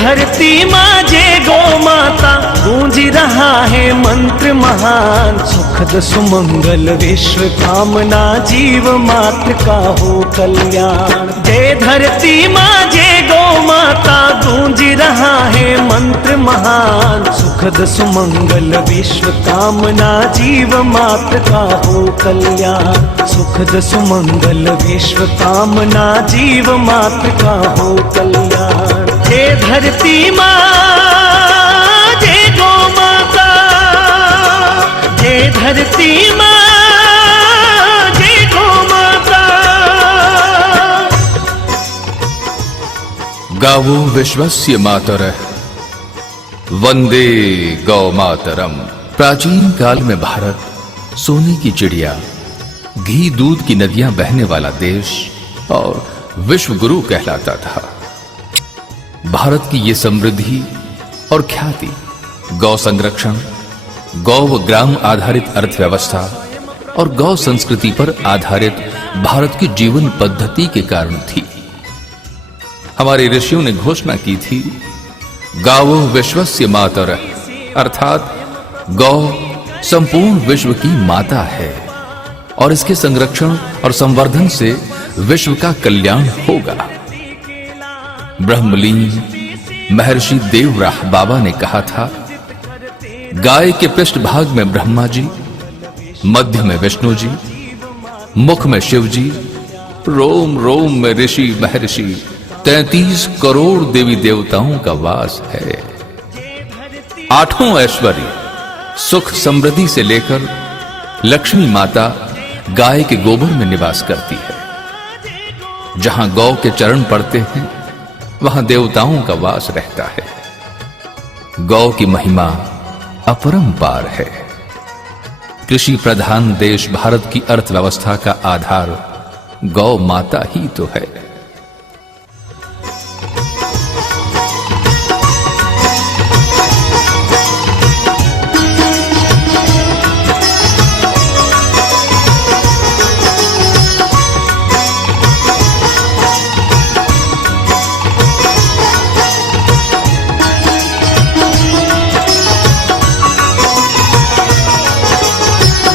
धरती माँ जय गौ माता, गूंज रहा है मंत्र महान। सुखद सुमंगल विश्व कामना, जीव मात्र का हो कल्याण। जय धरती माँ जय गौ माता, गूंज रहा है मंत्र महान। सुखद सुमंगल विश्व कामना, जीव मात्र का हो कल्याण। सुखद सुमंगल विश्व कामना, जीव मात्र का हो कल्याण। जय धरती माँ जय गौ माता, जय धरती माँ जय गौ माता। गावो विश्वस्य मातरः वंदे गौ मातरम। प्राचीन काल में भारत सोने की चिड़िया, घी दूध की नदियां बहने वाला देश और विश्व गुरु कहलाता था। भारत की ये समृद्धि और ख्याति गौ संरक्षण, गौ व ग्राम आधारित अर्थव्यवस्था और गौ संस्कृति पर आधारित भारत की जीवन पद्धति के कारण थी। हमारे ऋषियों ने घोषणा की थी, गावो विश्वस्य मातरः, अर्थात गौ संपूर्ण विश्व की माता है और इसके संरक्षण और संवर्धन से विश्व का कल्याण होगा। ब्रह्मलीन महर्षि देवराह बाबा ने कहा था, गाय के पृष्ठभाग में ब्रह्मा जी, मध्य में विष्णु जी, मुख में शिव जी, रोम रोम में ऋषि महर्षि, 33 करोड़ देवी देवताओं का वास है। आठों ऐश्वर्य सुख समृद्धि से लेकर लक्ष्मी माता गाय के गोबर में निवास करती है। जहां गौ के चरण पड़ते हैं वहां देवताओं का वास रहता है। गौ की महिमा अपरंपार है। कृषि प्रधान देश भारत की अर्थव्यवस्था का आधार गौ माता ही तो है।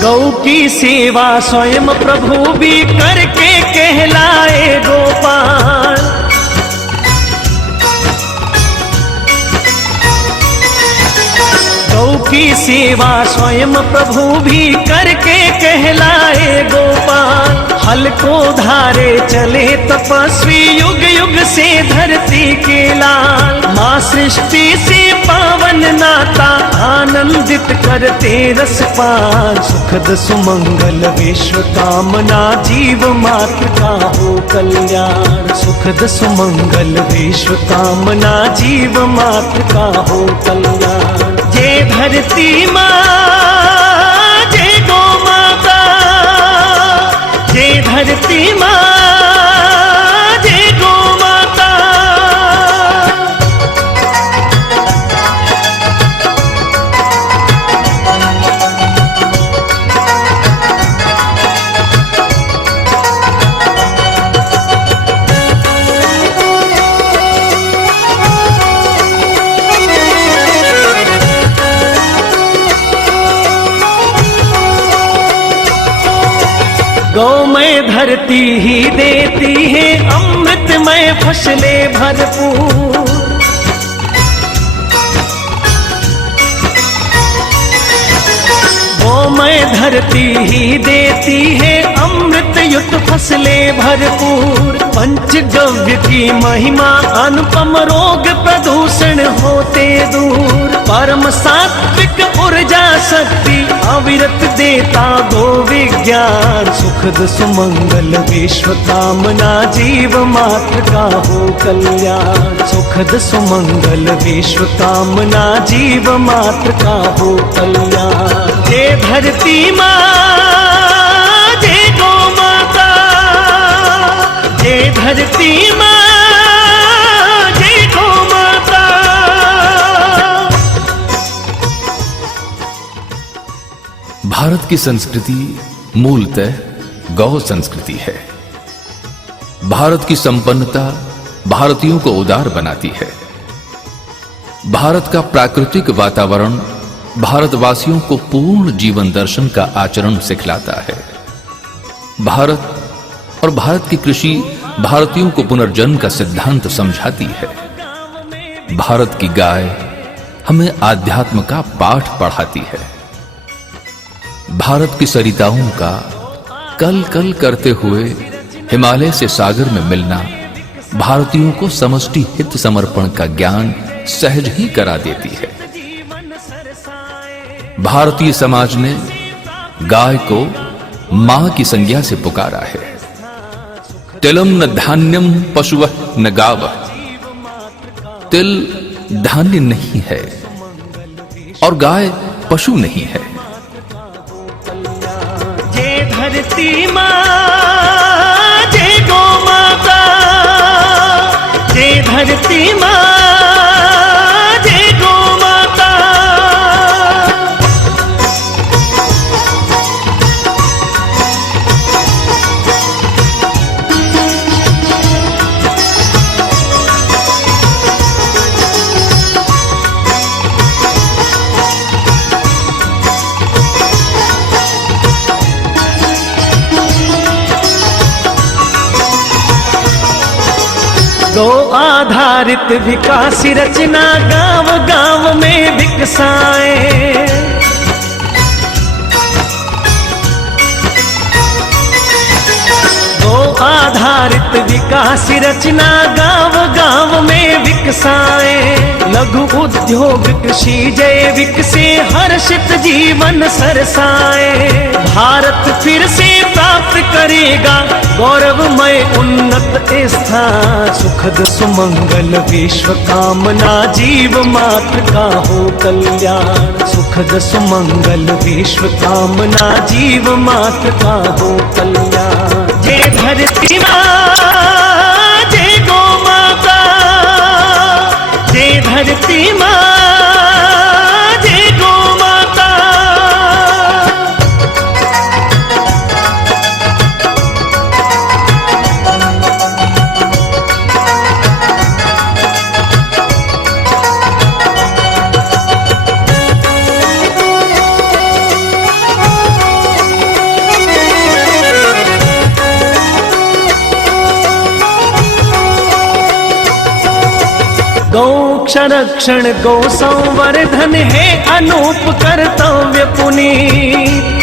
गौ की सेवा स्वयं प्रभु भी करके कहलाए गोपाल। गौ की सेवा स्वयं प्रभु भी करके कहलाए गोपाल। हल को धारे चले तपस्वी, युग युग से धरती के लाल। माँ सृष्टि से पावन नाता, आनंदित करते रसपान। सुखद सुमंगल विश्व कामना, जीव मात्र का हो कल्याण। सुखद सुमंगल विश्व कामना, जीव मात्र का हो कल्याण। जय धरती माँ जय गौ माता, जय धरती माँ जय गौ माता। गौमय धरती ही देती है अमृतमय फसलें भरपूर। गौमय धरती ही देती है अमृत युक्त फसलें भरपूर। पंचगव्य की महिमा अनुपम, रोग प्रदूषण होते दूर। परम सात्विक ऊर्जा शक्ति, अविरत देता गो विज्ञान। सुखद सुमंगल विश्व कामना, जीव मात्र का हो कल्याण। सुखद सुमंगल विश्व कामना, जीव मात्र का हो कल्याण। जय धरती माँ जय गौ माता, जय धरती माँ जय गौ माता। भारत की संस्कृति मूलतः गौ संस्कृति है। भारत की संपन्नता भारतीयों को उदार बनाती है। भारत का प्राकृतिक वातावरण भारतवासियों को पूर्ण जीवन दर्शन का आचरण सिखलाता है। भारत और भारत की कृषि भारतीयों को पुनर्जन्म का सिद्धांत समझाती है। भारत की गाय हमें आध्यात्म का पाठ पढ़ाती है। भारत की सरिताओं का कल कल करते हुए हिमालय से सागर में मिलना भारतीयों को समष्टि हित समर्पण का ज्ञान सहज ही करा देती है। भारतीय समाज ने गाय को मां की संज्ञा से पुकारा है। तिलम न धान्यम पशुवः न गावः। तिल धान्य नहीं है और गाय पशु नहीं है। जय धरती मां, जय गौ माता, जय धरती मां, जय गौ माता। गौ आधारित विकास रचना गांव गांव में विकसाए। गौ आधारित विकास रचना गांव गांव में विकसाए। लघु उद्योग कृषि जैविक से हर्षित जीवन सरसाए। भारत फिर से प्राप्त करेगा गौरवमय उन्नत स्थान। सुखद सुमंगल विश्व कामना जीव मात्र का हो कल्याण। सुखद सुमंगल विश्व कामना जीव मात्र का हो कल्याण। जय धरती मां, जय गौ माता, जय धरती मां, जय गौ माता। गौ संरक्षण गौ संवर्धन है अनूप कर्तव्य पुनीत।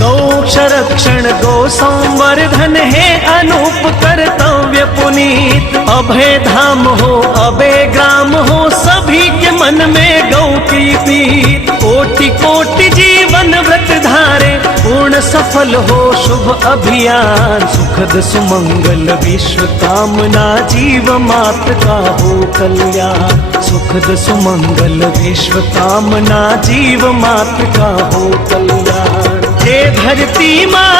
गौ संरक्षण गौ संवर्धन है अनूप कर्तव्य पुनीत। अभय धाम हो अभय ग्राम हो सभी के मन में गौ की प्रीत। कोटि कोटि जीवन व्रत धारे पूर्ण सफल हो शुभ अभियान। सुखद सुमंगल विश्व कामना जीव मात्र का हो कल्याण। सुखद सुमंगल विश्व कामना जीव मात्र का हो कल्याण। जय धरती मां,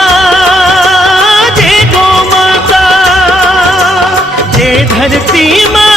जय गौ माता, जय धरती मां,